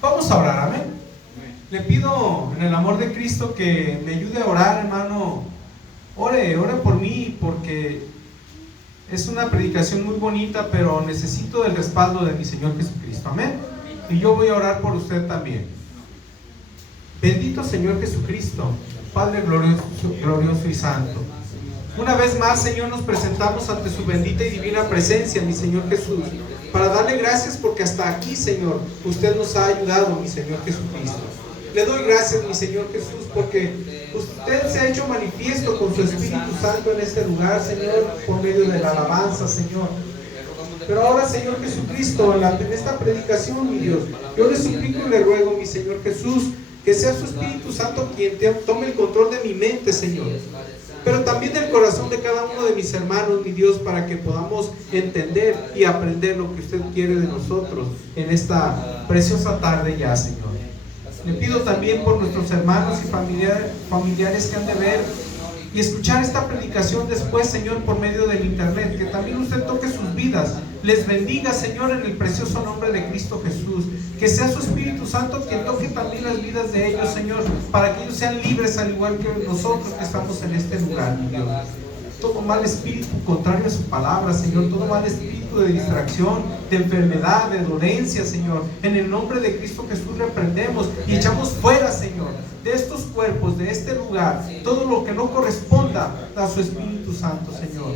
Vamos a orar, amén. Le pido en el amor de Cristo que me ayude a orar, hermano. Ore por mí, porque es una predicación muy bonita, pero necesito del respaldo de mi Señor Jesucristo, amén. Y yo voy a orar por usted también. Bendito Señor Jesucristo, Padre glorioso y santo. Una vez más, Señor, nos presentamos ante su bendita y divina presencia, mi Señor Jesús, para darle gracias porque hasta aquí, Señor, usted nos ha ayudado, mi Señor Jesucristo. Le doy gracias, mi Señor Jesús, porque usted se ha hecho manifiesto con su Espíritu Santo en este lugar, Señor, por medio de la alabanza, Señor. Pero ahora, Señor Jesucristo, en esta predicación, mi Dios, yo le suplico y le ruego, mi Señor Jesús, que sea su Espíritu Santo quien tome el control de mi mente, Señor, pero también del corazón de cada uno de mis hermanos, mi Dios, para que podamos entender y aprender lo que usted quiere de nosotros en esta preciosa tarde ya, Señor. Le pido también por nuestros hermanos y familiares que han de ver y escuchar esta predicación después, Señor, por medio del internet, que también usted toque sus vidas, les bendiga, Señor, en el precioso nombre de Cristo Jesús, que sea su Espíritu Santo quien toque también las vidas de ellos, Señor, para que ellos sean libres al igual que nosotros que estamos en este lugar, mi Dios. Todo mal espíritu contrario a su palabra, Señor, todo mal espíritu de distracción, de enfermedad, de dolencia, Señor, en el nombre de Cristo Jesús reprendemos y echamos fuera, Señor, de estos cuerpos, de este lugar, todo lo que no corresponda a su Espíritu Santo, Señor.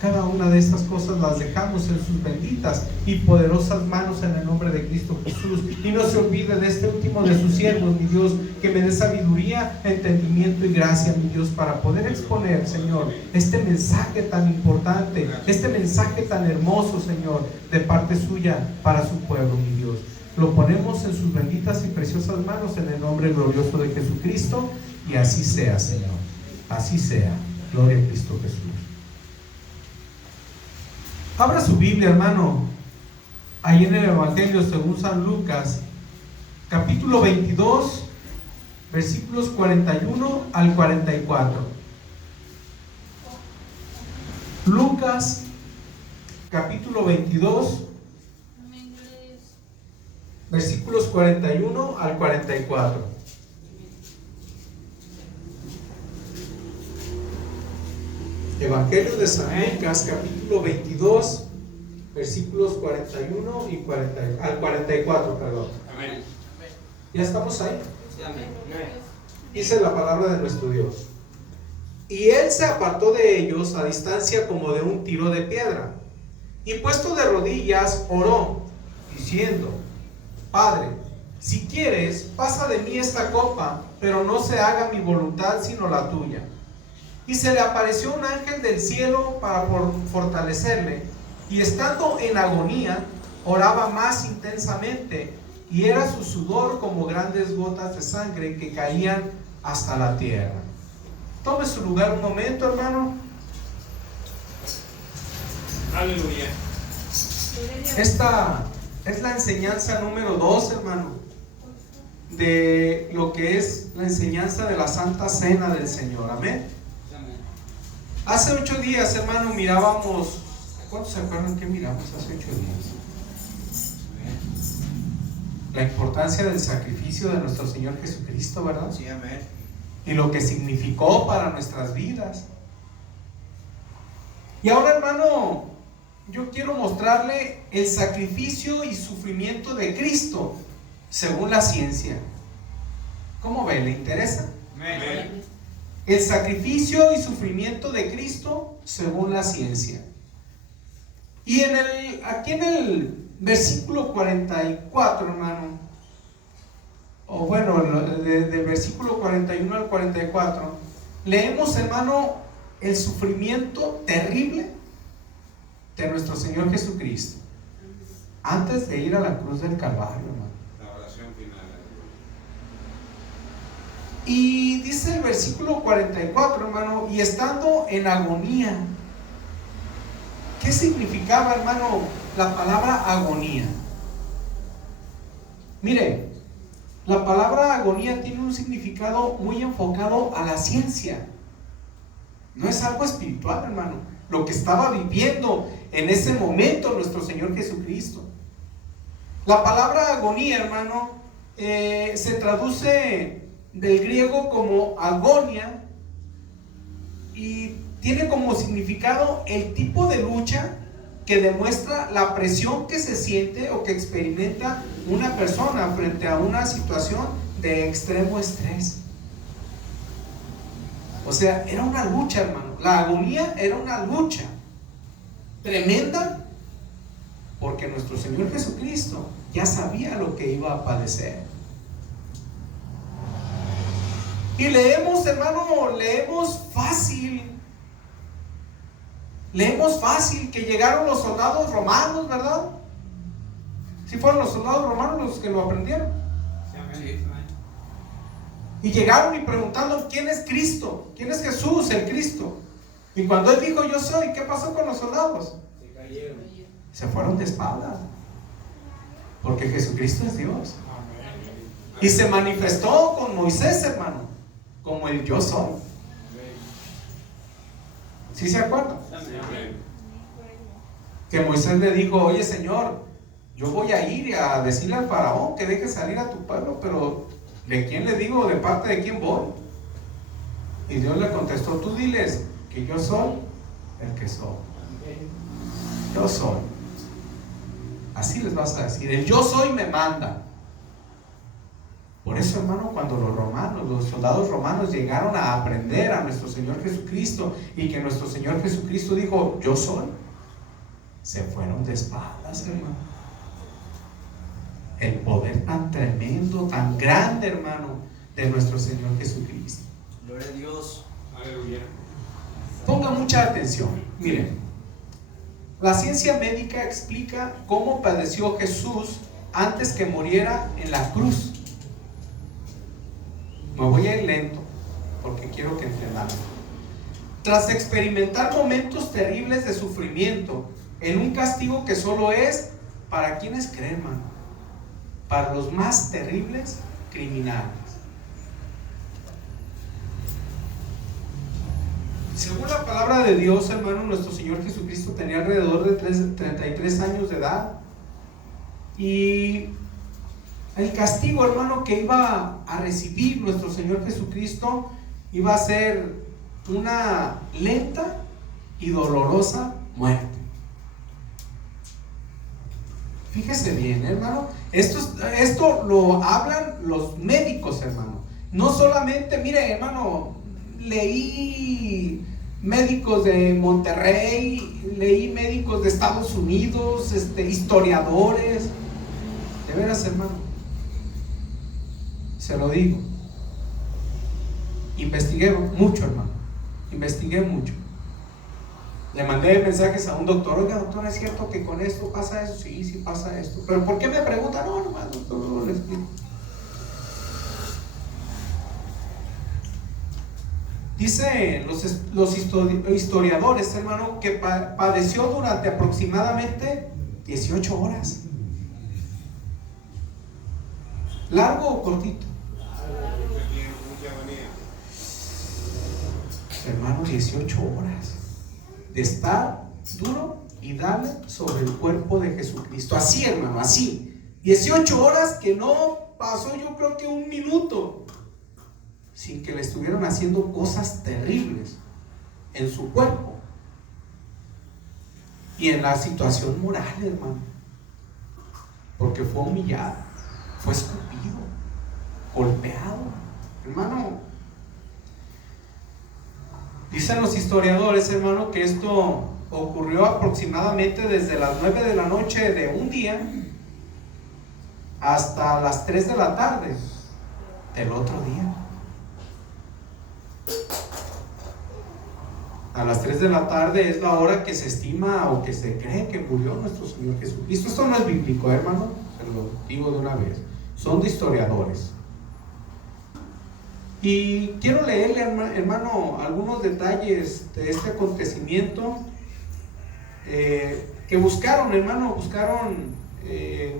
Cada una de estas cosas las dejamos en sus benditas y poderosas manos en el nombre de Cristo Jesús. Y no se olvide de este último de sus siervos, mi Dios, que me dé sabiduría, entendimiento y gracia, mi Dios, para poder exponer, Señor, este mensaje tan importante, este mensaje tan hermoso, Señor, de parte suya para su pueblo, mi Dios. Lo ponemos en sus benditas y preciosas manos en el nombre glorioso de Jesucristo, y así sea, Señor. Así sea. Gloria a Cristo Jesús. Abra su Biblia, hermano, ahí en el Evangelio según San Lucas, capítulo 22, versículos 41 al 44. Lucas, capítulo 22, versículos 41 al 44. Evangelio de San Lucas, capítulo 22, versículos 41 y al 44, perdón. Amén. ¿Ya estamos ahí? Amén. Dice la palabra de nuestro Dios. Y él se apartó de ellos a distancia como de un tiro de piedra, y puesto de rodillas oró, diciendo: Padre, si quieres, pasa de mí esta copa, pero no se haga mi voluntad sino la tuya. Y se le apareció un ángel del cielo para fortalecerle, y estando en agonía, oraba más intensamente, y era su sudor como grandes gotas de sangre que caían hasta la tierra. Tome su lugar un momento, hermano. Aleluya. Esta es la enseñanza número 2, hermano, de lo que es la enseñanza de la Santa Cena del Señor. Amén. Hace 8 días, hermano, mirábamos. ¿Cuántos se acuerdan que miramos hace 8 días? La importancia del sacrificio de nuestro Señor Jesucristo, ¿verdad? Sí, amén. Y lo que significó para nuestras vidas. Y ahora, hermano, yo quiero mostrarle el sacrificio y sufrimiento de Cristo según la ciencia. ¿Cómo ve? ¿Le interesa? Amén. El sacrificio y sufrimiento de Cristo según la ciencia. Y aquí en el versículo 44, hermano, o bueno, del versículo 41 al 44, leemos, hermano, el sufrimiento terrible de nuestro Señor Jesucristo antes de ir a la cruz del Calvario, hermano. La oración final. Y dice el versículo 44, hermano, y estando en agonía. ¿Qué significaba, hermano, la palabra agonía? Mire, la palabra agonía tiene un significado muy enfocado a la ciencia. No es algo espiritual, hermano. Lo que estaba viviendo en ese momento nuestro Señor Jesucristo. La palabra agonía, hermano, se traduce del griego como agonia y tiene como significado el tipo de lucha que demuestra la presión que se siente o que experimenta una persona frente a una situación de extremo estrés. O sea, era una lucha, hermano. La agonía era una lucha tremenda, porque nuestro Señor Jesucristo ya sabía lo que iba a padecer. Y leemos, hermano, leemos fácil que llegaron los soldados romanos, ¿verdad? Si fueron los soldados romanos los que lo aprendieron. Sí. Y llegaron y preguntando: ¿quién es Cristo? ¿Quién es Jesús, el Cristo? Y cuando él dijo: yo soy, ¿qué pasó con los soldados? Se cayeron. Se fueron de espaldas, porque Jesucristo es Dios. Y se manifestó con Moisés, hermano, como el yo soy. ¿Sí se acuerdan? Que Moisés le dijo: oye, Señor, yo voy a ir a decirle al faraón que deje salir a tu pueblo, pero ¿de quién le digo? ¿De parte de quién voy? Y Dios le contestó: tú diles que yo soy el que soy. Yo soy. Así les vas a decir: el yo soy me manda. Por eso, hermano, cuando los soldados romanos llegaron a aprender a nuestro Señor Jesucristo y que nuestro Señor Jesucristo dijo: yo soy, se fueron de espaldas, hermano. El poder tan tremendo, tan grande, hermano, de nuestro Señor Jesucristo. Gloria a Dios. Aleluya. Ponga mucha atención. Miren, la ciencia médica explica cómo padeció Jesús antes que muriera en la cruz. Me voy a ir lento porque quiero que entendamos. Tras experimentar momentos terribles de sufrimiento en un castigo que solo es para quienes creen, hermano, para los más terribles criminales. Según la palabra de Dios, hermano, nuestro Señor Jesucristo tenía alrededor de 33 años de edad. Y el castigo, hermano, que iba a recibir nuestro Señor Jesucristo iba a ser una lenta y dolorosa muerte. Fíjese bien, hermano. Esto lo hablan los médicos, hermano. No solamente, mire, hermano, leí médicos de Monterrey, leí médicos de Estados Unidos, historiadores. De veras, hermano, se lo digo. Investigué mucho, hermano. Investigué mucho. Le mandé mensajes a un doctor: oiga, doctor, ¿es cierto que con esto pasa eso? Sí, sí pasa esto. ¿Pero por qué me pregunta? No, nomás, doctor, no le explico. Dice los historiadores, hermano, que padeció durante aproximadamente 18 horas. ¿Largo o cortito? Hermano, 18 horas de estar duro y darle sobre el cuerpo de Jesucristo. Así, hermano, así. 18 horas que no pasó, yo creo que un minuto sin que le estuvieran haciendo cosas terribles en su cuerpo y en la situación moral, hermano, porque fue humillado, fue escupido, golpeado, hermano. Dicen los historiadores, hermano, que esto ocurrió aproximadamente desde las 9 de la noche de un día hasta las 3 de la tarde del otro día. A las 3 de la tarde es la hora que se estima o que se cree que murió nuestro Señor Jesucristo. Esto no es bíblico, hermano, se lo digo de una vez. Son de historiadores. Y quiero leerle, hermano, algunos detalles de este acontecimiento que buscaron, hermano,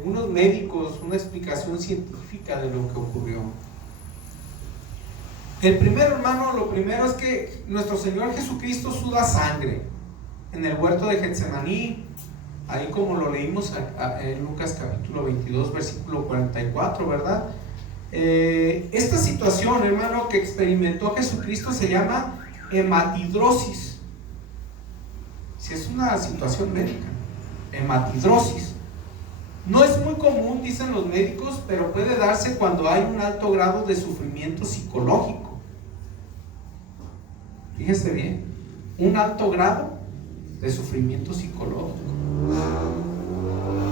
unos médicos una explicación científica de lo que ocurrió. El primero, hermano, lo primero es que nuestro Señor Jesucristo suda sangre en el huerto de Getsemaní ahí como lo leímos en Lucas capítulo 22, versículo 44, ¿verdad? Esta situación, hermano, que experimentó Jesucristo se llama hematidrosis. Si es una situación médica, hematidrosis. No es muy común, dicen los médicos, pero puede darse cuando hay un alto grado de sufrimiento psicológico. Fíjese bien, un alto grado de sufrimiento psicológico.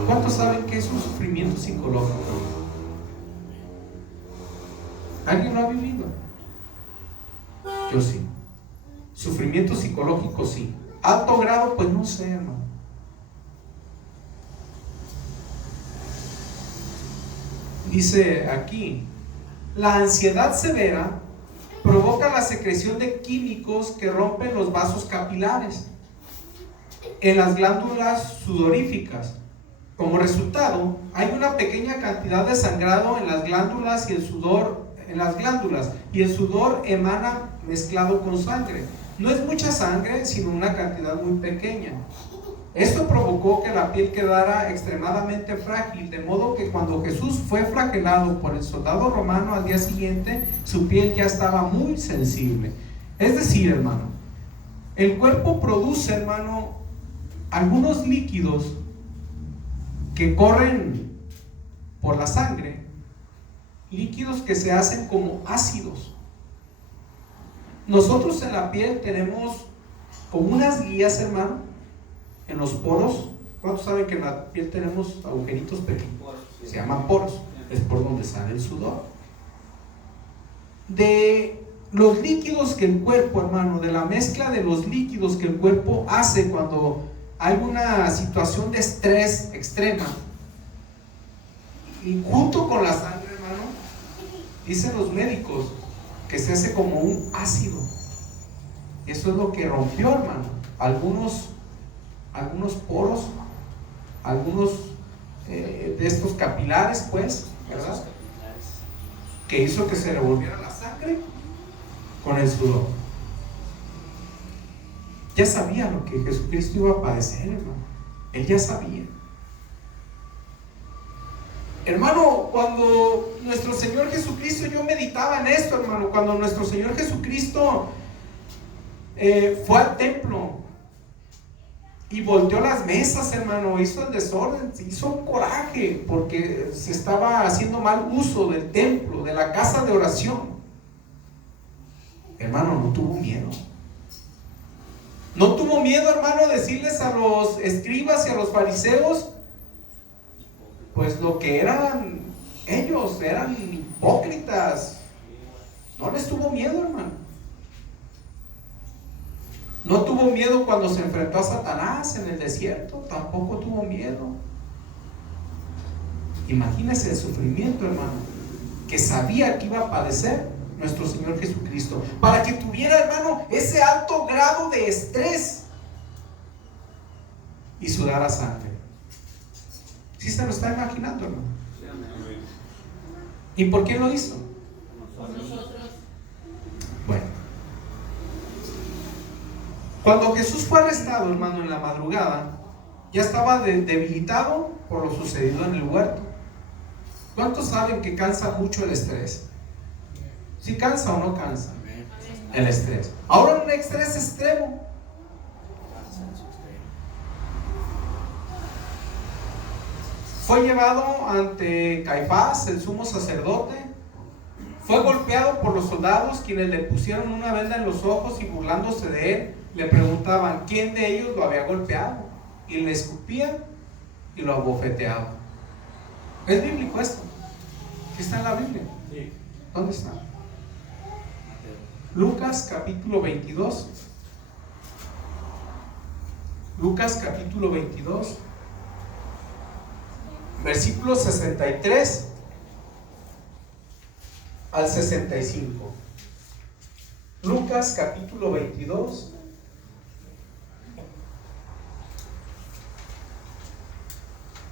¿Cuántos saben qué es un sufrimiento psicológico? ¿Alguien lo ha vivido? Yo sí. Sufrimiento psicológico sí. Alto grado, pues no sé, hermano. Dice aquí, la ansiedad severa provoca la secreción de químicos que rompen los vasos capilares en las glándulas sudoríficas. Como resultado, hay una pequeña cantidad de sangrado en las glándulas y el sudor emana mezclado con sangre. No es mucha sangre, sino una cantidad muy pequeña. Esto provocó que la piel quedara extremadamente frágil, de modo que cuando Jesús fue flagelado por el soldado romano al día siguiente, su piel ya estaba muy sensible. Es decir, hermano, el cuerpo produce, hermano, algunos líquidos que corren por la sangre, líquidos que se hacen como ácidos. Nosotros en la piel tenemos como unas guías, hermano, en los poros. ¿Cuántos saben que en la piel tenemos agujeritos pequeños? Se llaman poros, es por donde sale el sudor. De los líquidos que el cuerpo, hermano, de la mezcla de los líquidos que el cuerpo hace cuando hay una situación de estrés extrema, y junto con la sangre, hermano, dicen los médicos que se hace como un ácido. Eso es lo que rompió, hermano, algunos poros, algunos de estos capilares, pues, ¿verdad? Que hizo que se revolviera la sangre con el sudor. Ya sabía lo que Jesucristo iba a padecer, hermano. Él ya sabía. Hermano, cuando nuestro Señor Jesucristo, yo meditaba en esto, hermano, cuando nuestro Señor Jesucristo fue al templo y volteó las mesas, hermano, hizo el desorden, hizo coraje, porque se estaba haciendo mal uso del templo, de la casa de oración. Hermano, no tuvo miedo. No tuvo miedo, hermano, a decirles a los escribas y a los fariseos, pues lo que eran ellos, eran hipócritas. No les tuvo miedo, hermano. No tuvo miedo cuando se enfrentó a Satanás en el desierto, tampoco tuvo miedo. Imagínese el sufrimiento, hermano, que sabía que iba a padecer nuestro Señor Jesucristo, para que tuviera, hermano, ese alto grado de estrés y sudara sangre. ¿Sí se lo está imaginando, hermano? ¿Y por qué lo hizo? Bueno, cuando Jesús fue arrestado, hermano, en la madrugada, ya estaba debilitado por lo sucedido en el huerto. ¿Cuántos saben que cansa mucho el estrés? ¿Sí cansa o no cansa? El estrés. Ahora un estrés extremo. Fue llevado ante Caifás, el sumo sacerdote. Fue golpeado por los soldados, quienes le pusieron una venda en los ojos y, burlándose de él, le preguntaban quién de ellos lo había golpeado, y le escupían y lo abofeteaban. ¿Es bíblico esto? ¿Sí está en la Biblia? Sí. ¿Dónde está? Lucas capítulo 22. Lucas capítulo 22, versículos 63 al 65. Lucas capítulo 22,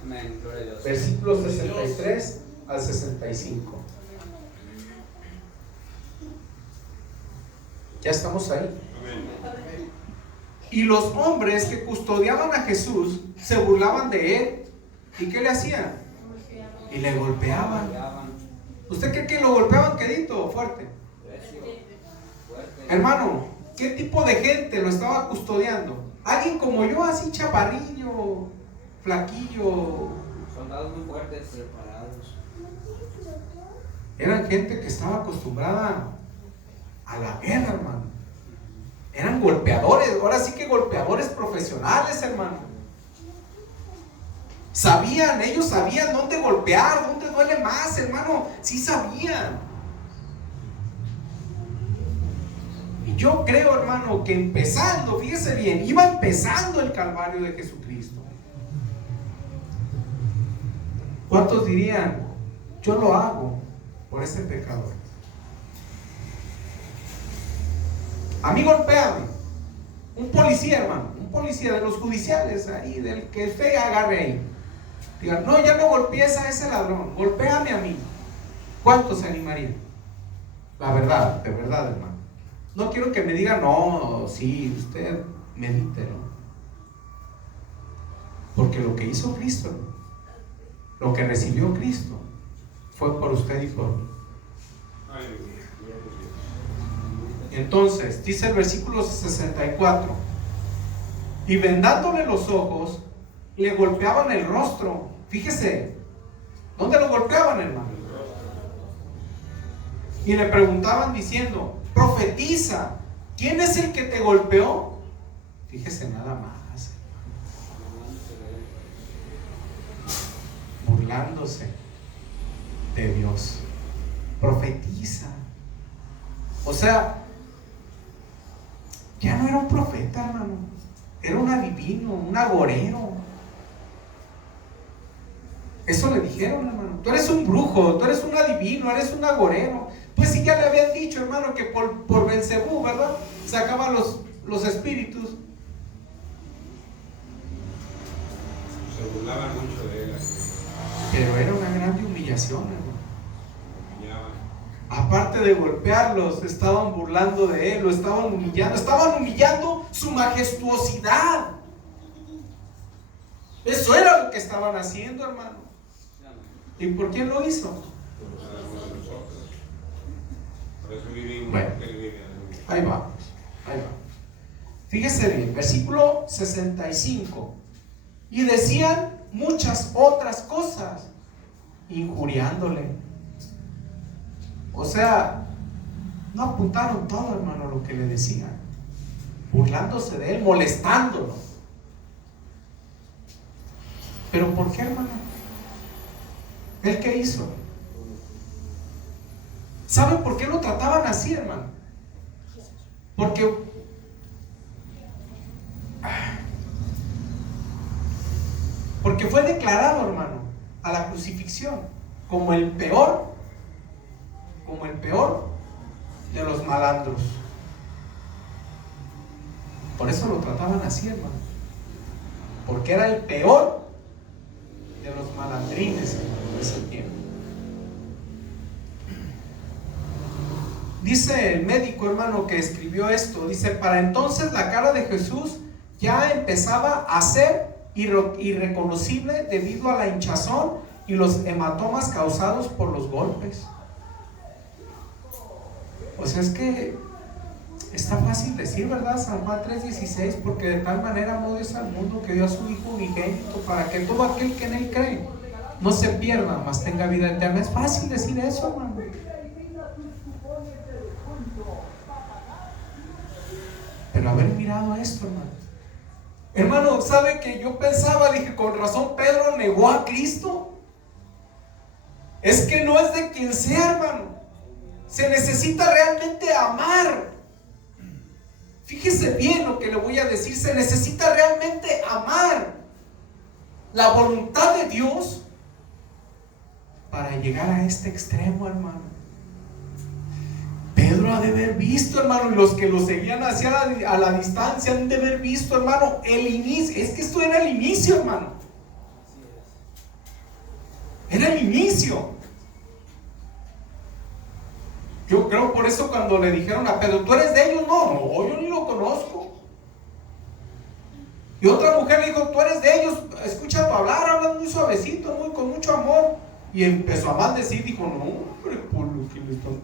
Amén, gloria a Dios. versículos 63 al 65. ¿Ya estamos ahí? Amén. Y los hombres que custodiaban a Jesús se burlaban de él. ¿Y qué le hacían? Y le golpeaban. ¿Usted cree que lo golpeaban quedito o fuerte? Hermano, ¿qué tipo de gente lo estaba custodiando? Alguien como yo, así chaparrillo, flaquillo. Soldados muy fuertes, preparados. Eran gente que estaba acostumbrada a la guerra, hermano. Eran golpeadores, ahora sí que golpeadores profesionales, hermano. Ellos sabían dónde golpear, dónde duele más, hermano. Sí sabían. Y yo creo, hermano, que empezando, fíjese bien, iba empezando el Calvario de Jesucristo. ¿Cuántos dirían, yo lo hago por ese pecador? A mí golpéame. Un policía, hermano, un policía de los judiciales, ahí, del que usted agarre ahí. Diga, no, ya no golpees a ese ladrón, golpéame a mí. ¿Cuántos se animarían? La verdad, de verdad, hermano. No quiero que me diga, no, sí, usted medítelo. Porque lo que hizo Cristo, lo que recibió Cristo, fue por usted y por mí. Entonces, dice el versículo 64, y vendándole los ojos, le golpeaban el rostro. Fíjese, ¿dónde lo golpeaban, hermano? Y le preguntaban diciendo, profetiza, ¿quién es el que te golpeó? Fíjese nada más, burlándose de Dios. Profetiza. O sea, ya no era un profeta, hermano, era un adivino, un agorero. Eso le dijeron, hermano. Tú eres un brujo, tú eres un adivino, eres un agorero. Pues sí, ya le habían dicho, hermano, que por Belcebú, ¿verdad? Sacaban los espíritus. Se burlaban mucho de él. Pero era una grande humillación, hermano. Humillaban. Aparte de golpearlos, estaban burlando de él, lo estaban humillando su majestuosidad. Eso era lo que estaban haciendo, hermano. ¿Y por quién lo hizo? Por eso vivimos. Bueno, ahí vamos. Fíjese bien, versículo 65. Y decían muchas otras cosas, injuriándole. O sea, no apuntaron todo, hermano, lo que le decían, burlándose de él, molestándolo. ¿Pero por qué, hermano? ¿Él qué hizo? ¿Saben por qué lo trataban así, hermano? Porque fue declarado, hermano, a la crucifixión como el peor de los malandros. Por eso lo trataban así, hermano, porque era el peor de los malandrines de ese tiempo. Dice el médico, hermano, que escribió esto, dice, para entonces la cara de Jesús ya empezaba a ser irreconocible debido a la hinchazón y los hematomas causados por los golpes. O sea, es que está fácil decir, ¿verdad? San Juan 3:16, porque de tal manera amó Dios al mundo que dio a su Hijo unigénito para que todo aquel que en él cree no se pierda, mas tenga vida eterna. Es fácil decir eso, hermano. Pero haber mirado esto, hermano. Hermano, ¿sabe que yo pensaba? Dije, con razón Pedro negó a Cristo. Es que no es de quien sea, hermano. Se necesita realmente amar. Fíjese bien lo que le voy a decir. Se necesita realmente amar la voluntad de Dios para llegar a este extremo, hermano. Pedro ha de haber visto, hermano, y los que lo seguían a la distancia han de haber visto, hermano, el inicio. Es que esto era el inicio, hermano. Era el inicio. Yo creo por eso cuando le dijeron a Pedro, ¿tú eres de ellos? No, yo ni lo conozco. Y otra mujer le dijo, tú eres de ellos, escucha tu hablar, hablas muy suavecito, con mucho amor. Y empezó a maldecir, dijo, no, hombre, por lo que le están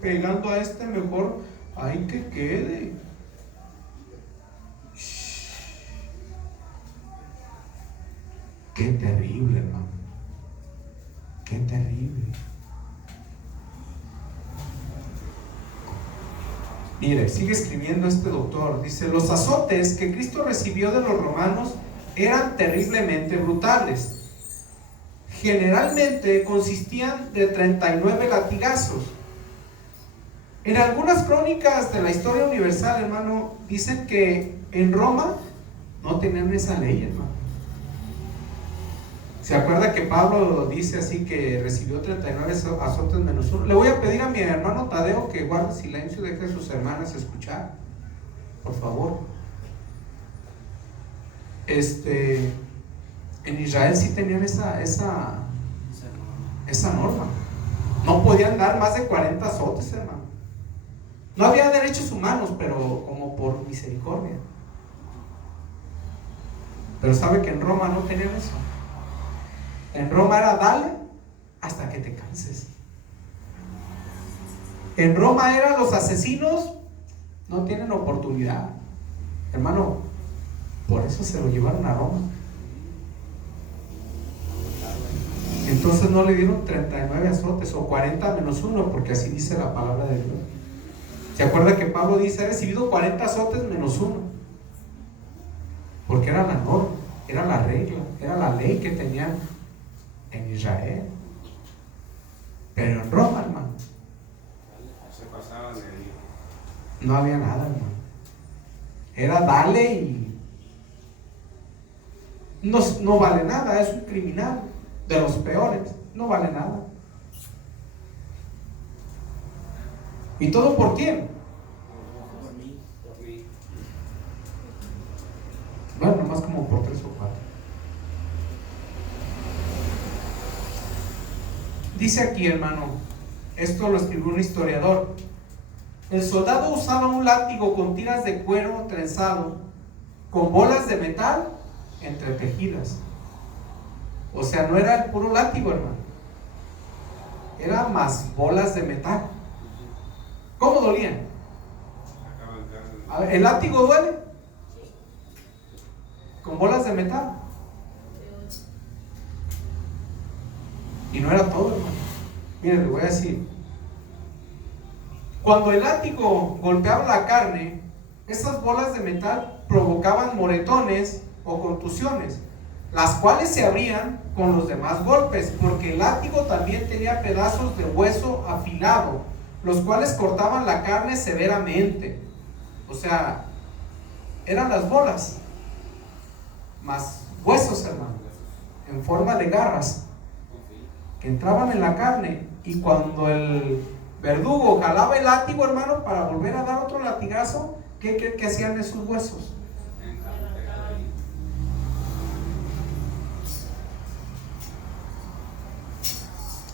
pegando a este, mejor hay que quede. Qué terrible, hermano. Qué terrible. Mire, sigue escribiendo este doctor. Dice, los azotes que Cristo recibió de los romanos eran terriblemente brutales. Generalmente consistían de 39 latigazos. En algunas crónicas de la historia universal, hermano, dicen que en Roma no tenían esa ley, hermano. ¿Se acuerda que Pablo dice así que recibió 39 azotes menos uno? Le voy a pedir a mi hermano Tadeo que guarde silencio, deje a sus hermanas escuchar, por favor. En Israel sí tenían esa norma. No podían dar más de 40 azotes, hermano. No había derechos humanos, pero como por misericordia. Pero sabe que en Roma no tenían eso. En Roma era dale hasta que te canses. En Roma era los asesinos no tienen oportunidad. Hermano, por eso se lo llevaron a Roma. Entonces no le dieron 39 azotes o 40 menos uno, porque así dice la palabra de Dios. ¿Se acuerda que Pablo dice, he recibido 40 azotes menos uno? Porque era la norma, era la regla, era la ley que tenían en Israel. Pero en Roma, hermano, Se pasaban de ahí. no había nada, hermano. Era dale y no vale nada, es un criminal de los peores, no vale nada. ¿Y todo por quién? Por mí. Bueno, nomás como por 3 o 4. Dice aquí, hermano, esto lo escribió un historiador. El soldado usaba un látigo con tiras de cuero trenzado, con bolas de metal entretejidas. O sea, no era el puro látigo, hermano. Era más bolas de metal. ¿Cómo dolían? A ver, ¿el látigo duele? Con bolas de metal. Y no era todo, hermano. Miren, le voy a decir. Cuando el látigo golpeaba la carne, esas bolas de metal provocaban moretones o contusiones, las cuales se abrían con los demás golpes, porque el látigo también tenía pedazos de hueso afilado, los cuales cortaban la carne severamente. O sea, eran las bolas más huesos, hermano, en forma de garras que entraban en la carne. Y cuando el verdugo jalaba el látigo, hermano, para volver a dar otro latigazo, ¿qué creen que hacían esos huesos?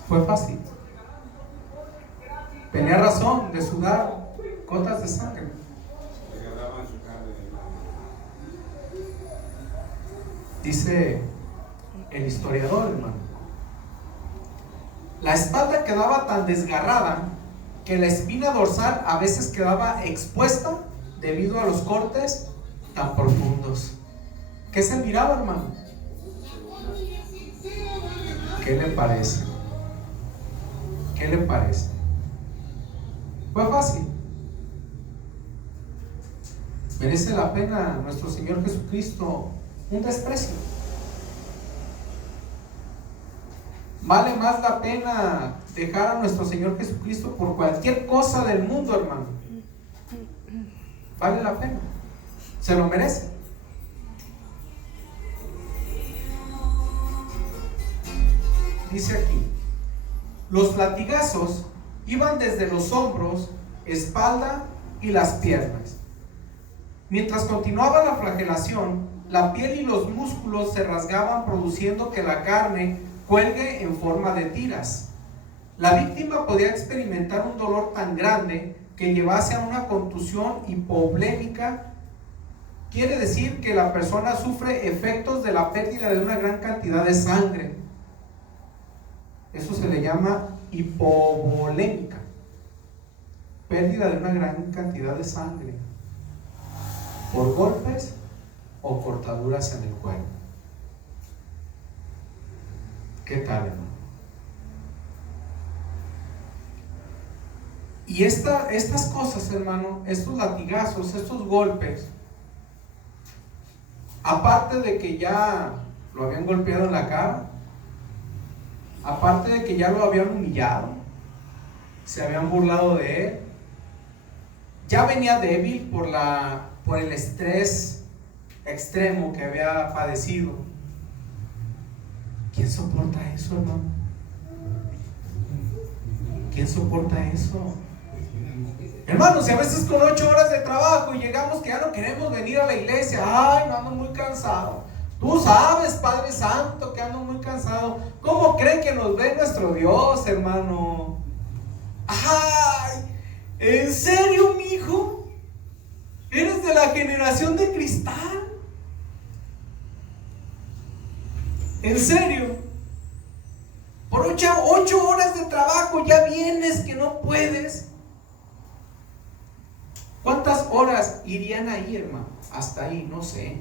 Fue fácil. Tenía razón de sudar gotas de sangre. Dice el historiador, hermano, la espalda quedaba tan desgarrada que la espina dorsal a veces quedaba expuesta debido a los cortes tan profundos. ¿Qué se miraba, hermano? ¿Qué le parece? ¿Qué le parece? Fue fácil. ¿Merece la pena nuestro Señor Jesucristo un desprecio? Vale más la pena dejar a nuestro Señor Jesucristo por cualquier cosa del mundo, hermano. Vale la pena. Se lo merece. Dice aquí, los latigazos iban desde los hombros, espalda y las piernas. Mientras continuaba la flagelación, la piel y los músculos se rasgaban, produciendo que la carne cuelgue en forma de tiras. La víctima podía experimentar un dolor tan grande que llevase a una contusión hipovolémica quiere decir que la persona sufre efectos de la pérdida de una gran cantidad de sangre. Eso se le llama hipovolémica. Pérdida de una gran cantidad de sangre por golpes o cortaduras en el cuerpo. ¿Qué tal, hermano? Y estas cosas, hermano, estos latigazos, estos golpes, aparte de que ya lo habían golpeado en la cara, aparte de que ya lo habían humillado, se habían burlado de él, ya venía débil por el estrés extremo que había padecido. ¿Quién soporta eso, hermano? ¿Quién soporta eso? Hermanos, si a veces con 8 horas de trabajo y llegamos que ya no queremos venir a la iglesia, ay, no, ando muy cansado. Tú sabes, Padre Santo, que ando muy cansado. ¿Cómo creen que nos ve nuestro Dios, hermano? Ay, ¿en serio, mijo? ¿Eres de la generación de cristal? ¿En serio? Por 8 horas de trabajo ya vienes que no puedes. ¿Cuántas horas irían ahí, hermano? Hasta ahí, no sé.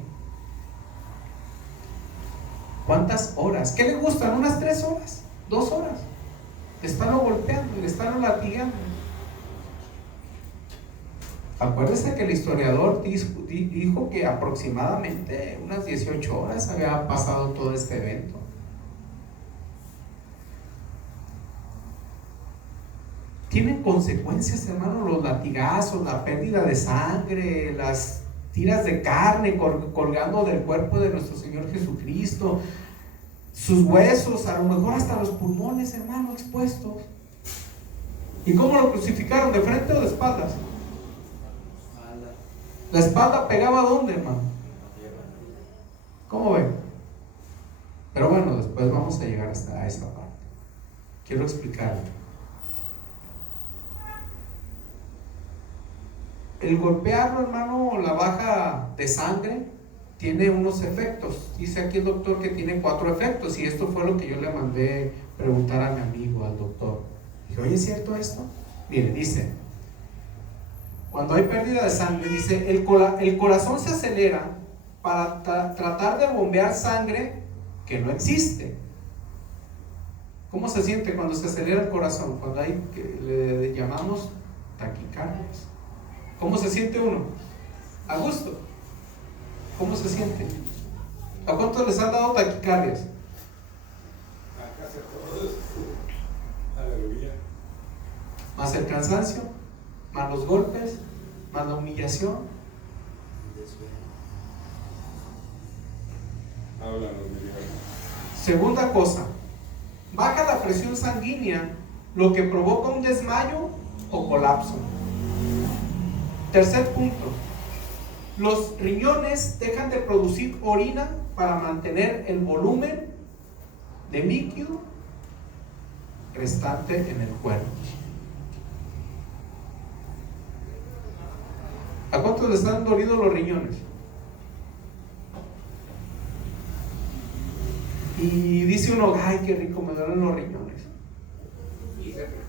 ¿Cuántas horas? ¿Qué le gustan? ¿Unas 3 horas? ¿2 horas? Le están golpeando, le están latigando. Acuérdese que el historiador dijo que aproximadamente unas 18 horas había pasado todo este evento. Tienen consecuencias, hermano, los latigazos, la pérdida de sangre, las tiras de carne colgando del cuerpo de nuestro Señor Jesucristo, sus huesos, a lo mejor hasta los pulmones, hermano, expuestos. ¿Y cómo lo crucificaron? ¿De frente o de espaldas? ¿La espalda pegaba dónde, hermano? ¿Cómo ven? Pero bueno, después vamos a llegar hasta esa parte. Quiero explicarle. El golpearlo, hermano, la baja de sangre tiene unos efectos. Dice aquí el doctor que tiene 4 efectos, y esto fue lo que yo le mandé preguntar a mi amigo, al doctor. Dije, oye, ¿es cierto esto? Mire, dice, cuando hay pérdida de sangre, dice, el corazón se acelera para tratar de bombear sangre que no existe. ¿Cómo se siente cuando se acelera el corazón? Cuando hay, que le llamamos taquicardias. ¿Cómo se siente uno? A gusto. ¿Cómo se siente? ¿A cuántos les han dado taquicardias? A casi a todos. Aleluya. Más el cansancio, más los golpes, más la humillación. Háblanos, mi Dios. Segunda cosa, baja la presión sanguínea, lo que provoca un desmayo o colapso. Tercer punto, los riñones dejan de producir orina para mantener el volumen de líquido restante en el cuerpo. ¿A cuántos les han dolido los riñones? Y dice uno, ay, qué rico, me duelen los riñones.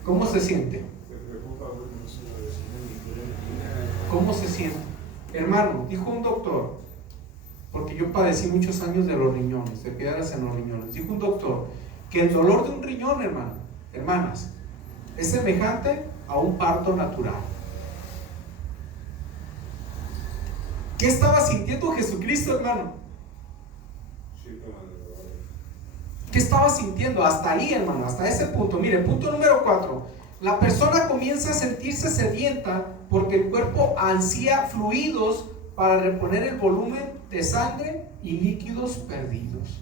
¿Cómo se siente? ¿Cómo se siente? Hermano, dijo un doctor, porque yo padecí muchos años de los riñones, de piedras en los riñones. Dijo un doctor que el dolor de un riñón, hermano, hermanas, es semejante a un parto natural. ¿Qué estaba sintiendo Jesucristo, hermano? ¿Qué estaba sintiendo? Hasta ahí, hermano, hasta ese punto. Mire, punto número 4. La persona comienza a sentirse sedienta porque el cuerpo ansía fluidos para reponer el volumen de sangre y líquidos perdidos.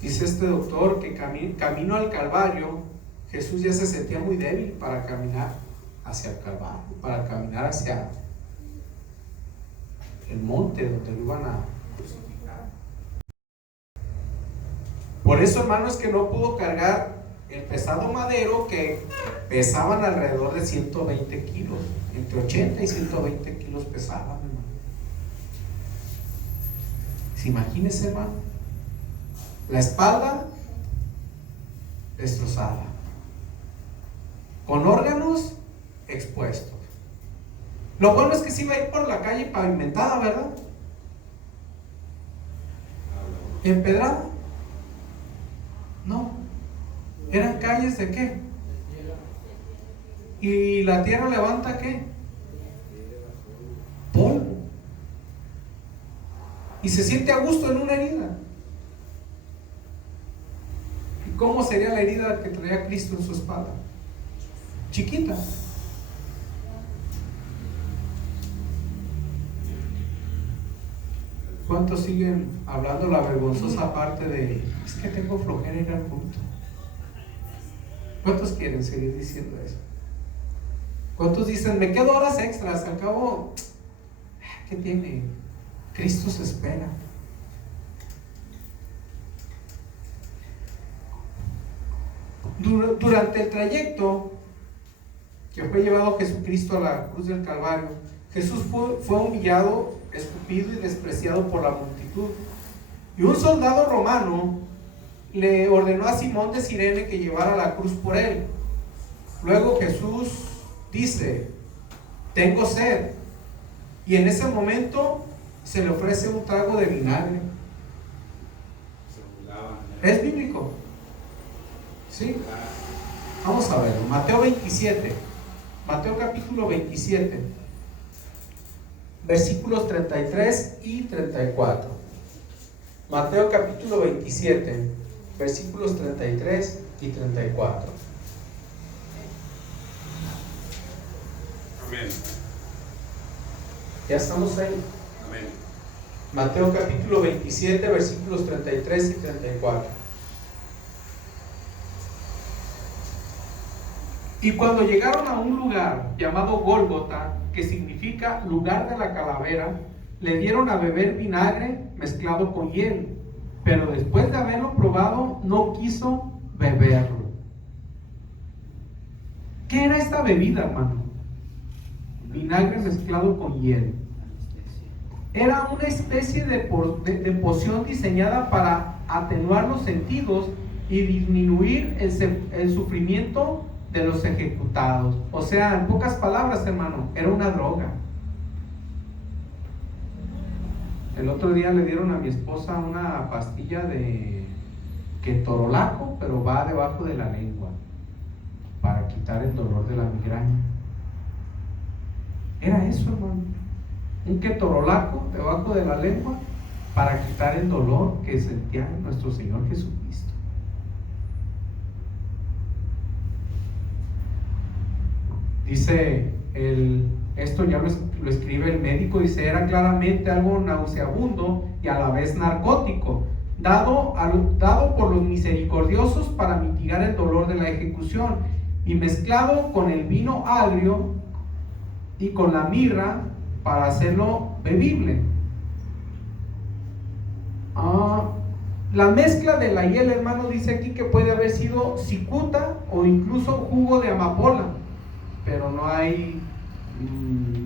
Dice este doctor que camino al Calvario, Jesús ya se sentía muy débil para caminar hacia el Calvario, para caminar hacia el monte donde lo iban a crucificar. Por eso, hermano, es que no pudo cargar el pesado madero, que pesaban alrededor de 120 kilos, entre 80 y 120 kilos pesaban, hermano. ¿Se imagínese, hermano? La espalda destrozada, con órganos expuestos. Lo bueno es que sí iba a ir por la calle pavimentada, ¿verdad? ¿Empedrada? No. ¿Eran calles de qué? ¿Y la tierra levanta qué? Polvo. Y se siente a gusto en una herida. ¿Y cómo sería la herida que traía Cristo en su espalda? Chiquita. ¿Cuántos siguen hablando la vergonzosa parte de es que tengo flojera ir al culto? ¿Cuántos quieren seguir diciendo eso? ¿Cuántos dicen me quedo horas extras? Al cabo, ¿qué tiene? Cristo se espera. Durante el trayecto que fue llevado Jesucristo a la cruz del Calvario, Jesús fue humillado, escupido y despreciado por la multitud. Y un soldado romano le ordenó a Simón de Cirene que llevara la cruz por él. Luego Jesús dice: tengo sed. Y en ese momento se le ofrece un trago de vinagre. ¿Es bíblico? Sí. Vamos a verlo. Mateo 27. Mateo capítulo 27. Versículos 33 y 34. Mateo capítulo 27, versículos 33 y 34. Amén. Ya estamos ahí. Amén. Mateo capítulo 27, versículos 33 y 34. Y cuando llegaron a un lugar llamado Gólgota, que significa lugar de la calavera, le dieron a beber vinagre mezclado con hiel, pero después de haberlo probado no quiso beberlo. ¿Qué era esta bebida, hermano? Vinagre mezclado con hiel. Era una especie de poción diseñada para atenuar los sentidos y disminuir el sufrimiento de los ejecutados. O sea, en pocas palabras, hermano, era una droga. El otro día le dieron a mi esposa una pastilla de ketorolaco, pero va debajo de la lengua para quitar el dolor de la migraña. Era eso, hermano, un ketorolaco debajo de la lengua para quitar el dolor que sentía nuestro Señor Jesucristo. Dice esto ya lo escribe el médico, dice: era claramente algo nauseabundo y a la vez narcótico, dado por los misericordiosos para mitigar el dolor de la ejecución, y mezclado con el vino agrio y con la mirra para hacerlo bebible. La mezcla de la hiel, hermano, dice aquí que puede haber sido cicuta o incluso jugo de amapola, pero no hay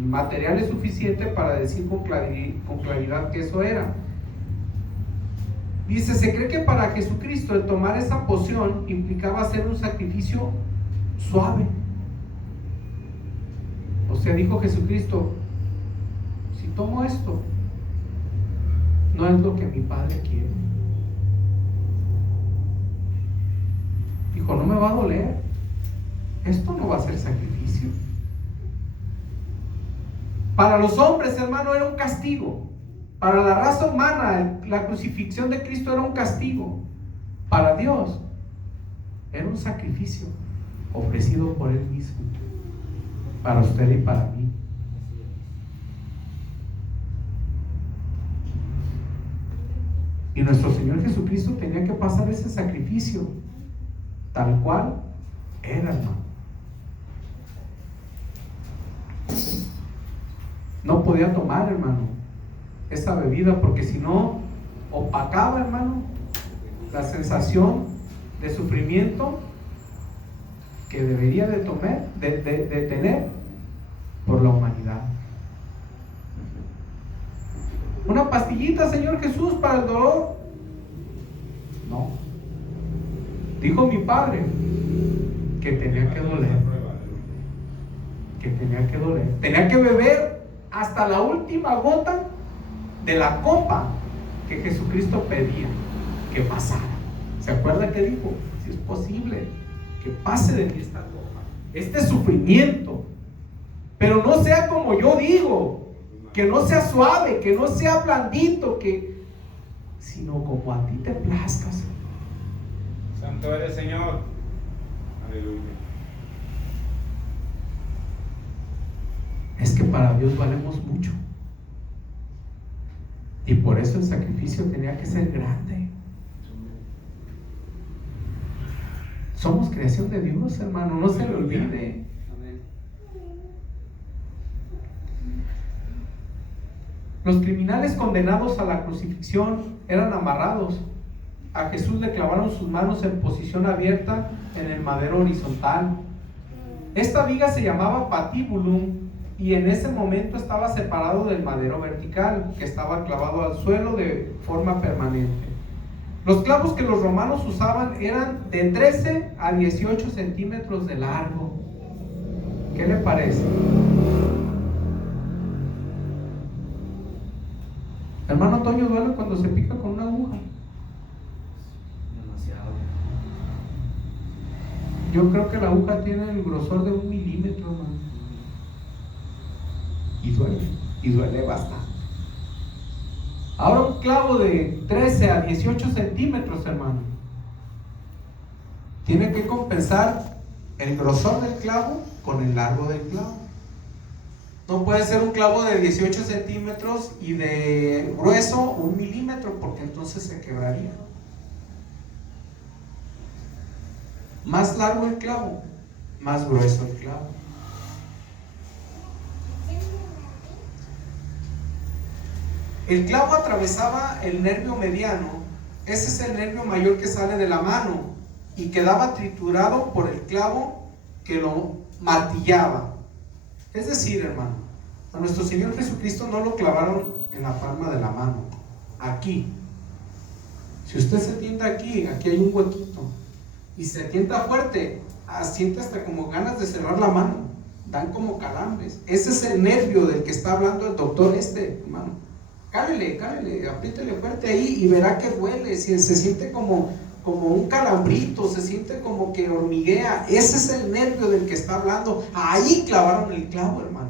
materiales suficientes para decir con claridad que eso era. Dice: se cree que para Jesucristo el tomar esa poción implicaba hacer un sacrificio suave. O sea, dijo Jesucristo: si tomo esto, no es lo que mi Padre quiere. Dijo: no me va a doler, esto no va a ser sacrificio. Para los hombres, hermano, era un castigo. Para la raza humana, la crucifixión de Cristo era un castigo. Para Dios, era un sacrificio ofrecido por Él mismo, para usted y para mí. Y nuestro Señor Jesucristo tenía que pasar ese sacrificio tal cual era, hermano. No podía tomar, hermano, esa bebida, porque si no opacaba, hermano, la sensación de sufrimiento que debería de tener por la humanidad. ¿Una pastillita, Señor Jesús, para el dolor? No. Dijo mi Padre que tenía que doler. Que tenía que doler. Tenía que beber hasta la última gota de la copa que Jesucristo pedía que pasara. ¿Se acuerda que dijo? Si es posible, que pase de mí esta copa, este sufrimiento, pero no sea como yo digo, que no sea suave, que no sea blandito, sino como a ti te plazca, Señor. Santo eres, Señor. Aleluya. Es que para Dios valemos mucho, y por eso el sacrificio tenía que ser grande. Somos creación de Dios, hermano, no se le olvide. Los criminales condenados a la crucifixión eran amarrados. A Jesús le clavaron sus manos en posición abierta en el madero horizontal. Esta viga se llamaba patibulum y en ese momento estaba separado del madero vertical, que estaba clavado al suelo de forma permanente. Los clavos que los romanos usaban eran de 13 a 18 centímetros de largo. ¿Qué le parece? Hermano Toño, duele cuando se pica con una aguja. Demasiado. Yo creo que la aguja tiene el grosor de 1 milímetro, hermano. Y duele bastante. Ahora un clavo de 13 a 18 centímetros, hermano, tiene que compensar el grosor del clavo con el largo del clavo. No puede ser un clavo de 18 centímetros y de grueso 1 milímetro, porque entonces se quebraría. Más largo el clavo, más grueso el clavo. El clavo atravesaba el nervio mediano, ese es el nervio mayor que sale de la mano, y quedaba triturado por el clavo que lo martillaba. Es decir, hermano, a nuestro Señor Jesucristo no lo clavaron en la palma de la mano, aquí. Si usted se tienta aquí hay un huequito, y se tienta fuerte, siente hasta como ganas de cerrar la mano, dan como calambres. Ese es el nervio del que está hablando el doctor hermano. Cálele, apriétele fuerte ahí y verá que duele, si se siente como un calambrito, se siente como que hormiguea. Ese es el nervio del que está hablando. Ahí clavaron el clavo, hermano.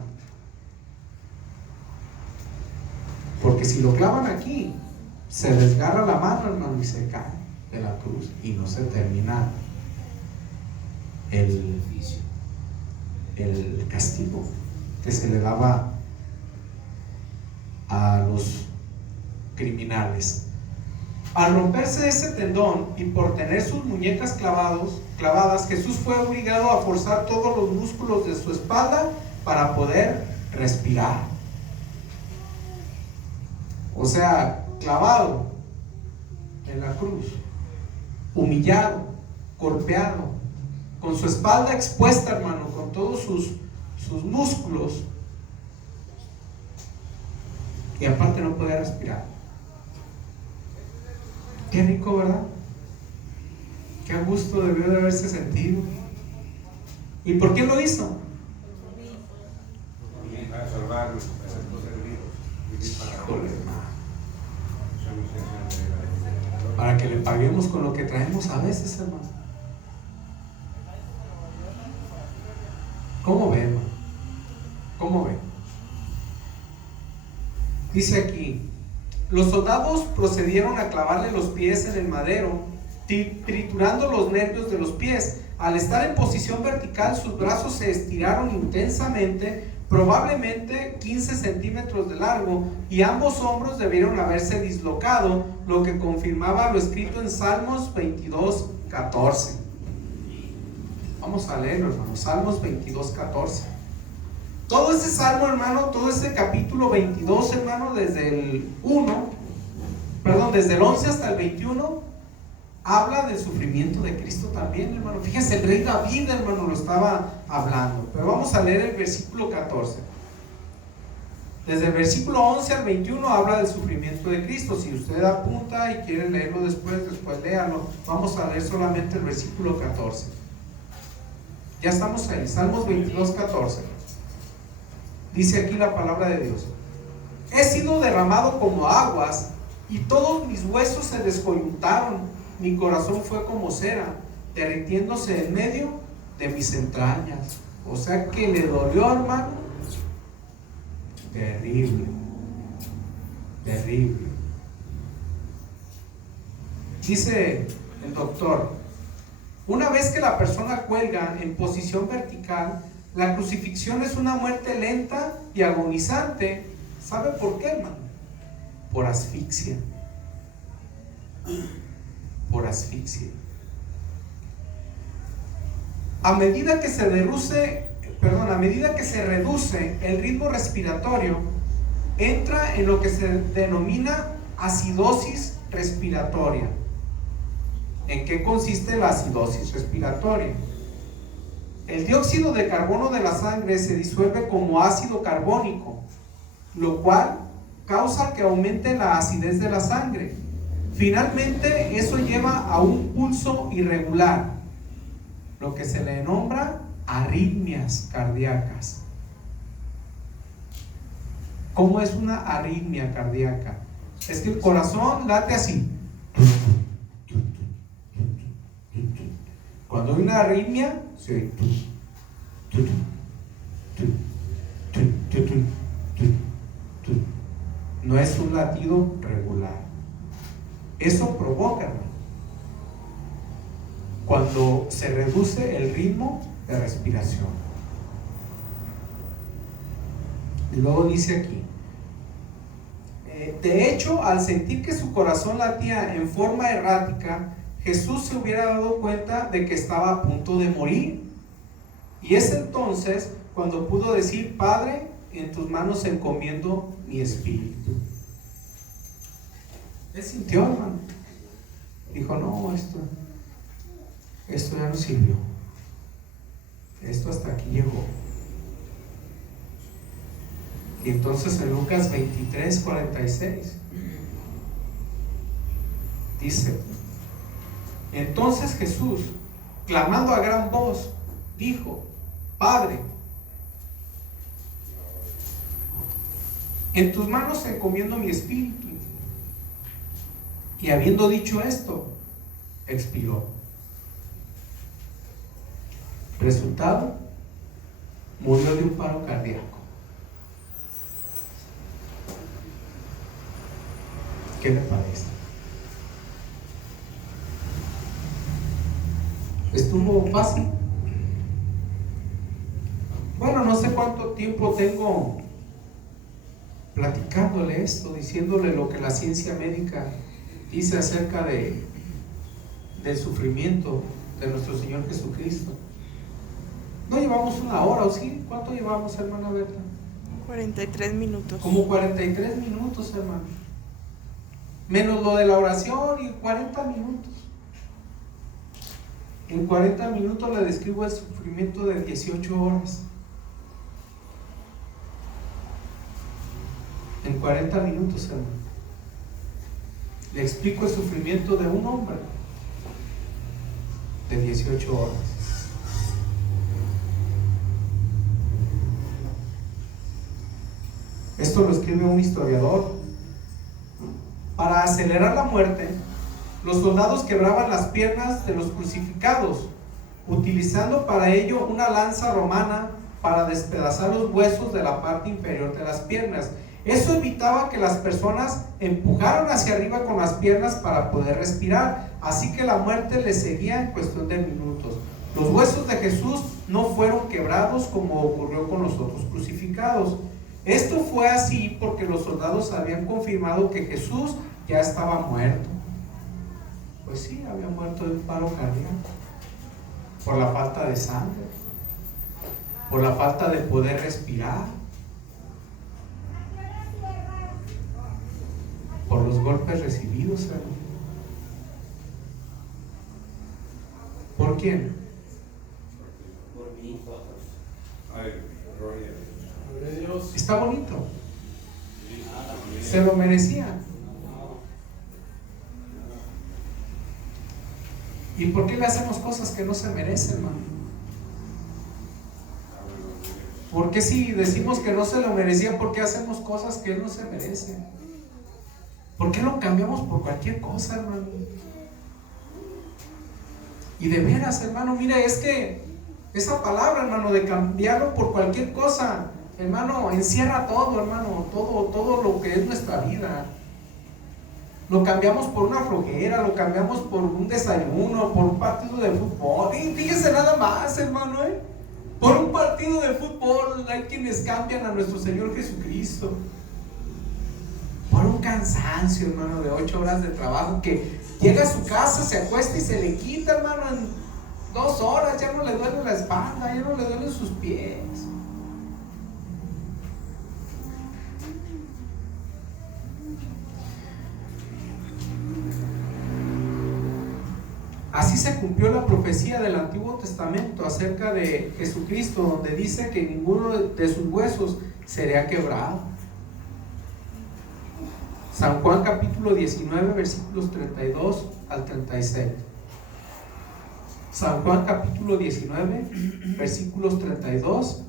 Porque si lo clavan aquí, se desgarra la mano, hermano, y se cae de la cruz y no se termina el castigo que se le daba a los criminales. Al romperse ese tendón y por tener sus muñecas clavadas, Jesús fue obligado a forzar todos los músculos de su espalda para poder respirar. O sea, clavado en la cruz, humillado, golpeado, con su espalda expuesta, hermano, con todos sus músculos, y aparte no podía respirar. Qué rico, ¿verdad? Qué a gusto debió de haberse sentido. ¿Y por qué lo hizo? Para salvarnos, para ser servidos. Híjole, hermano. Para que le paguemos con lo que traemos a veces, hermano. ¿Cómo ven, hermano? ¿Cómo ven? Dice aquí: los soldados procedieron a clavarle los pies en el madero, triturando los nervios de los pies. Al estar en posición vertical, sus brazos se estiraron intensamente, probablemente 15 centímetros de largo, y ambos hombros debieron haberse dislocado, lo que confirmaba lo escrito en Salmos 22:14. Vamos a leerlo, hermano. Salmos 22:14. Todo ese salmo, hermano, todo ese capítulo 22, hermano, desde el 11 hasta el 21, habla del sufrimiento de Cristo también, hermano. Fíjense, el rey David, hermano, lo estaba hablando. Pero vamos a leer el versículo 14. Desde el versículo 11 al 21 habla del sufrimiento de Cristo. Si usted apunta y quiere leerlo después léalo. Vamos a leer solamente el versículo 14. Ya estamos ahí, Salmos 22, 14. Dice aquí la palabra de Dios: he sido derramado como aguas, y todos mis huesos se descoyuntaron. Mi corazón fue como cera, derritiéndose en medio de mis entrañas. O sea que le dolió, hermano. Terrible, terrible. Dice el doctor: una vez que la persona cuelga en posición vertical, la crucifixión es una muerte lenta y agonizante. ¿Sabe por qué, hermano? Por asfixia. Por asfixia. A medida que se reduce el ritmo respiratorio, entra en lo que se denomina acidosis respiratoria. ¿En qué consiste la acidosis respiratoria? El dióxido de carbono de la sangre se disuelve como ácido carbónico, lo cual causa que aumente la acidez de la sangre. Finalmente, eso lleva a un pulso irregular, lo que se le nombra arritmias cardíacas. ¿Cómo es una arritmia cardíaca? Es que el corazón late así. Cuando hay una arritmia, sí. No es un latido regular. Eso provoca, ¿no?, cuando se reduce el ritmo de respiración. Y luego dice aquí: de hecho, al sentir que su corazón latía en forma errática, Jesús se hubiera dado cuenta de que estaba a punto de morir. Y es entonces cuando pudo decir: Padre, en tus manos encomiendo mi espíritu. Él sintió, hermano. Dijo: no, esto ya no sirvió. Esto hasta aquí llegó. Y entonces en Lucas 23, 46 dice: entonces Jesús, clamando a gran voz, dijo: Padre, en tus manos encomiendo mi espíritu. Y habiendo dicho esto, expiró. Resultado: murió de un paro cardíaco. ¿Qué le parece? ¿Estuvo fácil? Bueno, no sé cuánto tiempo tengo platicándole esto, diciéndole lo que la ciencia médica dice acerca del sufrimiento de nuestro Señor Jesucristo. ¿No llevamos una hora o sí? ¿Cuánto llevamos, hermana Berta? 43 minutos. Como 43 minutos, hermano. Menos lo de la oración, y 40 minutos. En 40 minutos le describo el sufrimiento de 18 horas. En 40 minutos, hermano, le explico el sufrimiento de un hombre de 18 horas. Esto lo escribe un historiador. Para acelerar la muerte, los soldados quebraban las piernas de los crucificados, utilizando para ello una lanza romana para despedazar los huesos de la parte inferior de las piernas. Eso evitaba que las personas empujaran hacia arriba con las piernas para poder respirar, así que la muerte les seguía en cuestión de minutos. Los huesos de Jesús no fueron quebrados como ocurrió con los otros crucificados. Esto fue así porque los soldados habían confirmado que Jesús ya estaba muerto. Pues sí, había muerto de un paro cardíaco, por la falta de sangre, por la falta de poder respirar, por los golpes recibidos, hermano. ¿Por quién? Por mí. Ay, gloria a Dios. Está bonito. Se lo merecía. ¿Y por qué le hacemos cosas que no se merecen, hermano? ¿Por qué si decimos que no se lo merecía, por qué hacemos cosas que él no se merece? ¿Por qué lo cambiamos por cualquier cosa, hermano? Y de veras, hermano, mire, es que esa palabra, hermano, de cambiarlo por cualquier cosa, hermano, encierra todo, hermano, todo lo que es nuestra vida. Lo cambiamos por una flojera, lo cambiamos por un desayuno, por un partido de fútbol. Y fíjese nada más, hermano, por un partido de fútbol hay quienes cambian a nuestro Señor Jesucristo. Por un cansancio, hermano, de 8 horas de trabajo, que llega a su casa, se acuesta y se le quita, hermano, en 2 horas. Ya no le duele la espalda, ya no le duelen sus pies. Así se cumplió la profecía del Antiguo Testamento acerca de Jesucristo, donde dice que ninguno de sus huesos sería quebrado. San Juan capítulo 19, versículos 32 al 36. San Juan capítulo 19, versículos 32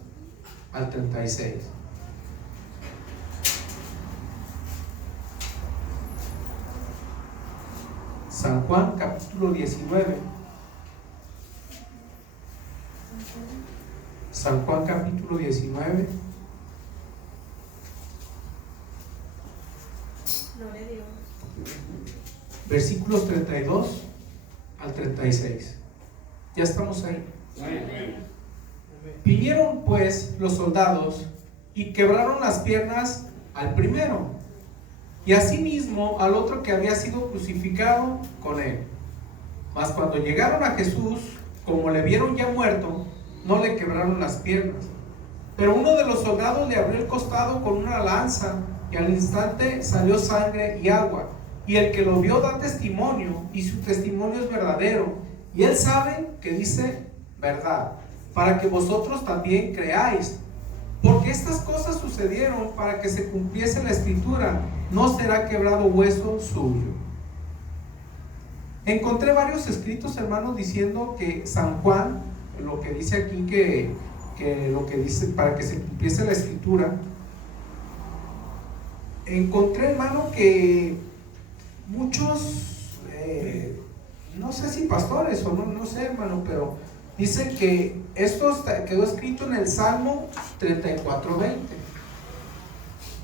al 36. San Juan capítulo 19. San Juan capítulo 19. Versículos 32 al 36. Ya estamos ahí. Vinieron pues los soldados y quebraron las piernas al primero, y asimismo al otro que había sido crucificado con él. Mas cuando llegaron a Jesús, como le vieron ya muerto, no le quebraron las piernas. Pero uno de los soldados le abrió el costado con una lanza, y al instante salió sangre y agua. Y el que lo vio da testimonio, y su testimonio es verdadero. Y él sabe que dice verdad, para que vosotros también creáis. Porque estas cosas sucedieron para que se cumpliese la escritura: no será quebrado hueso suyo. Encontré varios escritos, hermanos, diciendo que San Juan, lo que dice aquí, que lo que dice para que se cumpliese la escritura. Encontré, hermano, que muchos, no sé si pastores o no sé, hermano, pero dicen que esto quedó escrito en el Salmo 34:20.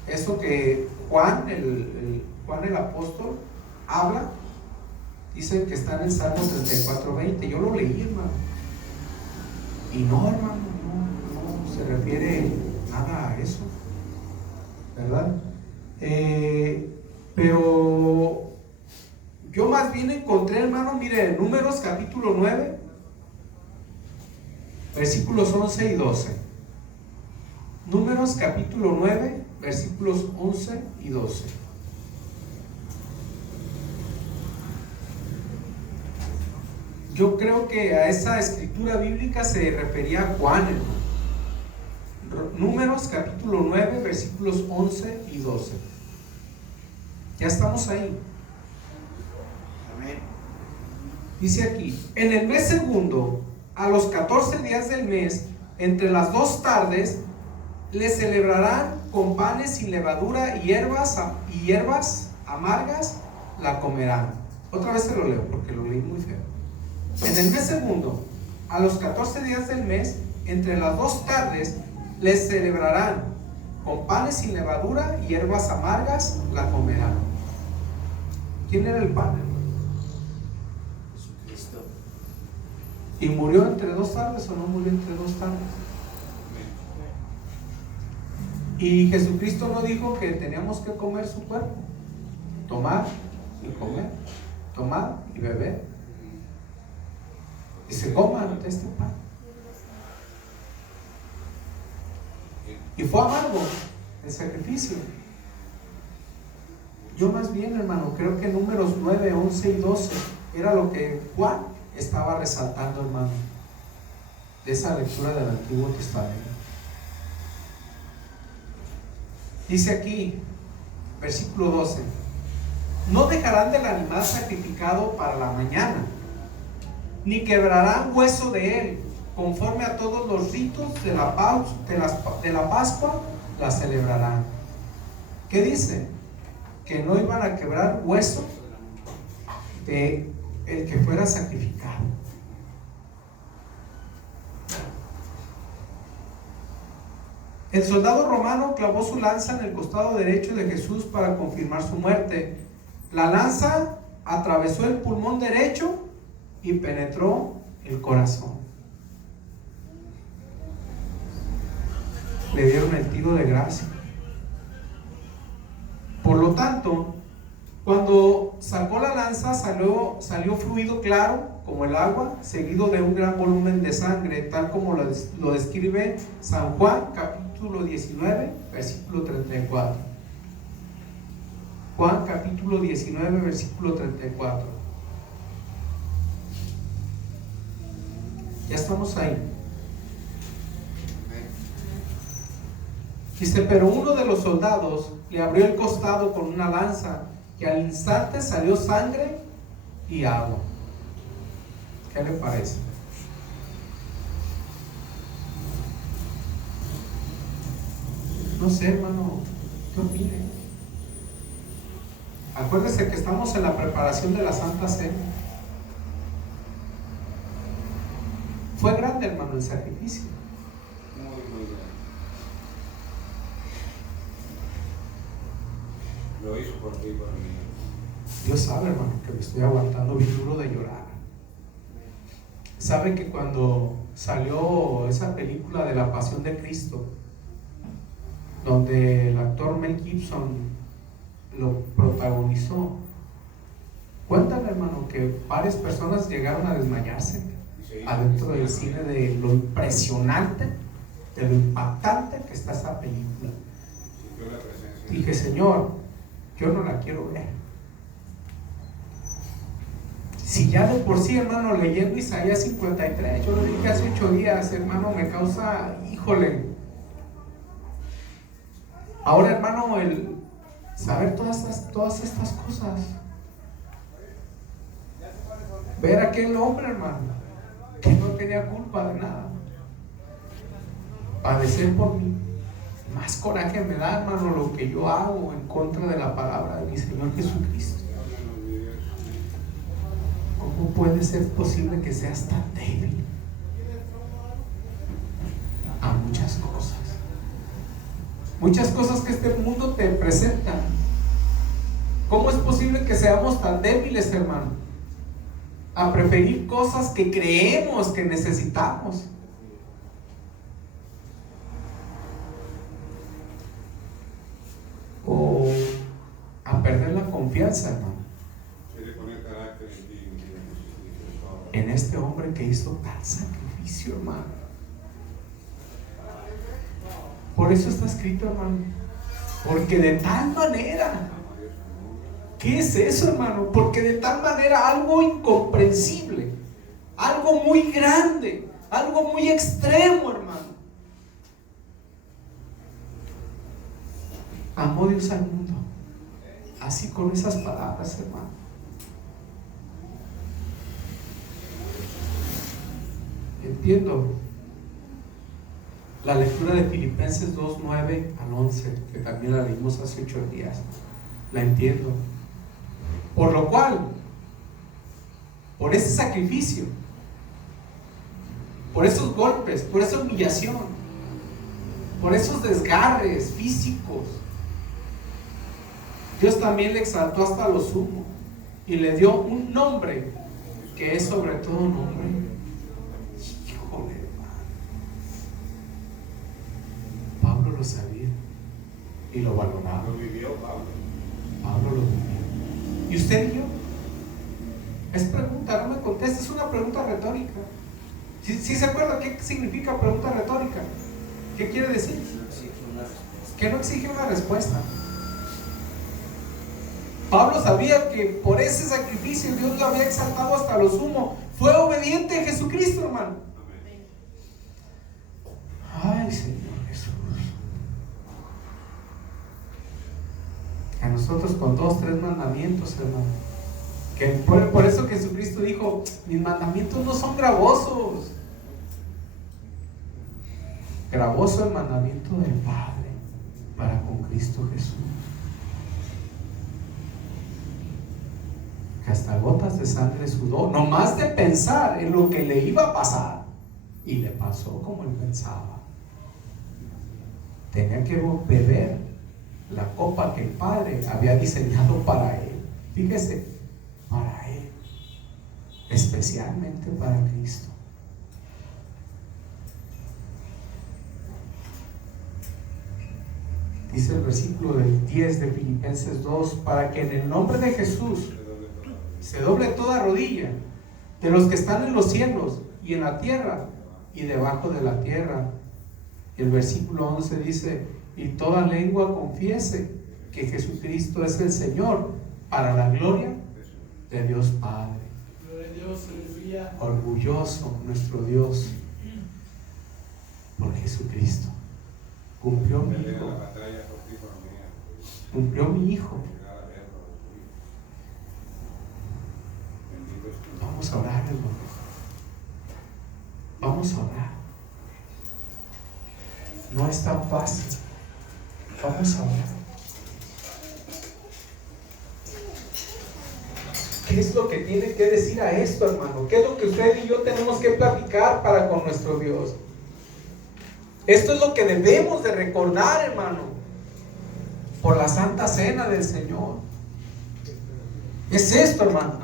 Eso que Juan el apóstol habla, dicen que está en el Salmo 34:20. Yo lo leí, hermano, y no, hermano, no se refiere nada a eso, ¿verdad? Pero yo más bien encontré, hermano, mire, Números capítulo 9, versículos 11 y 12. Números capítulo 9, versículos 11 y 12. Yo creo que a esa escritura bíblica se refería a Juan, hermano. Números capítulo 9, versículos 11 y 12. Ya estamos ahí. Amén. Dice aquí: en el mes segundo, a los 14 días del mes, entre las 2 tardes, le celebrarán con panes sin levadura y hierbas amargas la comerán. Otra vez se lo leo porque lo leí muy feo. En el mes segundo, a los 14 días del mes, entre las 2 tardes, les celebrarán con panes sin levadura y hierbas amargas la comerán. ¿Quién era el pan, hermano? Jesucristo. ¿Y murió entre 2 tardes o no murió entre 2 tardes? Y Jesucristo no dijo que teníamos que comer su cuerpo, tomar y comer, tomar y beber. Dice: coman de este pan. Y fue amargo el sacrificio. Yo más bien, hermano, creo que Números 9, 11 y 12 era lo que Juan estaba resaltando, hermano, de esa lectura del Antiguo Testamento? Dice aquí, versículo 12: no dejarán del animal sacrificado para la mañana, ni quebrarán hueso de él, conforme a todos los ritos de la Pascua la celebrarán. ¿Qué dice? Que no iban a quebrar hueso de el que fuera sacrificado. El soldado romano clavó su lanza en el costado derecho de Jesús para confirmar su muerte. La lanza atravesó el pulmón derecho y penetró el corazón. Le dieron el tiro de gracia. Por lo tanto, cuando sacó la lanza, salió fluido claro como el agua, seguido de un gran volumen de sangre, tal como lo describe San Juan, capítulo 19, versículo 34. Juan, capítulo 19, versículo 34. Ya estamos ahí. Dice: pero uno de los soldados le abrió el costado con una lanza, y al instante salió sangre y agua. ¿Qué le parece? No sé, hermano, ¿qué opina? Acuérdese que estamos en la preparación de la Santa Cena. Fue grande, hermano, el sacrificio. Muy grande. Lo hizo por ti y por mí. Dios sabe, hermano, que me estoy aguantando bien duro de llorar. Sabe que cuando salió esa película de La Pasión de Cristo, donde el actor Mel Gibson lo protagonizó, cuentan, hermano, que varias personas llegaron a desmayarse adentro del cine, de lo impresionante, de lo impactante que está esa película. Dije: Señor, yo no la quiero ver. Si ya de por sí, hermano, leyendo Isaías 53, yo lo dije hace 8 días, hermano, me causa, híjole. Ahora, hermano, el saber todas estas cosas, ver a aquel hombre, hermano, que no tenía culpa de nada, padecer por mí, más coraje me da, hermano, lo que yo hago en contra de la palabra de mi Señor Jesucristo. ¿Cómo puede ser posible que seas tan débil a muchas cosas? Muchas cosas que este mundo te presenta. ¿Cómo es posible que seamos tan débiles, hermano, a preferir cosas que creemos que necesitamos? O a perder la confianza, hermano, en este hombre que hizo tal sacrificio, hermano. Por eso está escrito, hermano, porque de tal manera, ¿qué es eso, hermano? Porque de tal manera, algo incomprensible, algo muy grande, algo muy extremo, hermano. Amó Dios al mundo, así con esas palabras, hermano. Entiendo la lectura de Filipenses 2, 9 al 11, que también la leímos hace 8 días. La entiendo. Por lo cual, por ese sacrificio, por esos golpes, por esa humillación, por esos desgarres físicos, Dios también le exaltó hasta lo sumo y le dio un nombre que es sobre todo nombre. Híjole, hermano. Pablo lo sabía y lo valoraba. Lo vivió Pablo. Pablo lo vivió. ¿Y usted y yo? Es pregunta, no me conteste, es una pregunta retórica. ¿Sí se acuerda qué significa pregunta retórica? ¿Qué quiere decir? No exige una respuesta. Que no exige una respuesta. Pablo sabía que por ese sacrificio Dios lo había exaltado hasta lo sumo. Fue obediente a Jesucristo, hermano. Ay, Señor Jesús. A nosotros con 2, 3 mandamientos, hermano. Que por eso Jesucristo dijo: mis mandamientos no son gravosos. Gravoso el mandamiento del Padre para con Cristo Jesús. Que hasta gotas de sangre sudó, nomás de pensar en lo que le iba a pasar. Y le pasó como él pensaba. Tenía que beber la copa que el Padre había diseñado para él. Fíjese, para él, especialmente para Cristo. Dice el versículo del 10 de Filipenses 2: para que en el nombre de Jesús se doble toda rodilla de los que están en los cielos y en la tierra y debajo de la tierra. Y el versículo 11 dice: y toda lengua confiese que Jesucristo es el Señor, para la gloria de Dios Padre. Gloria a Dios, aleluya. Orgulloso nuestro Dios por Jesucristo. Cumplió mi Pelea hijo. la batalla por ti, por mí. Cumplió mi hijo. Llegar a verlo. Bendito es tu nombre. Vamos a orar, hermano. Vamos a orar. No es tan fácil. Vamos a orar. ¿Qué es lo que tiene que decir a esto, hermano? ¿Qué es lo que usted y yo tenemos que platicar para con nuestro Dios? Esto es lo que debemos de recordar, hermano, por la Santa Cena del Señor. Es esto, hermano.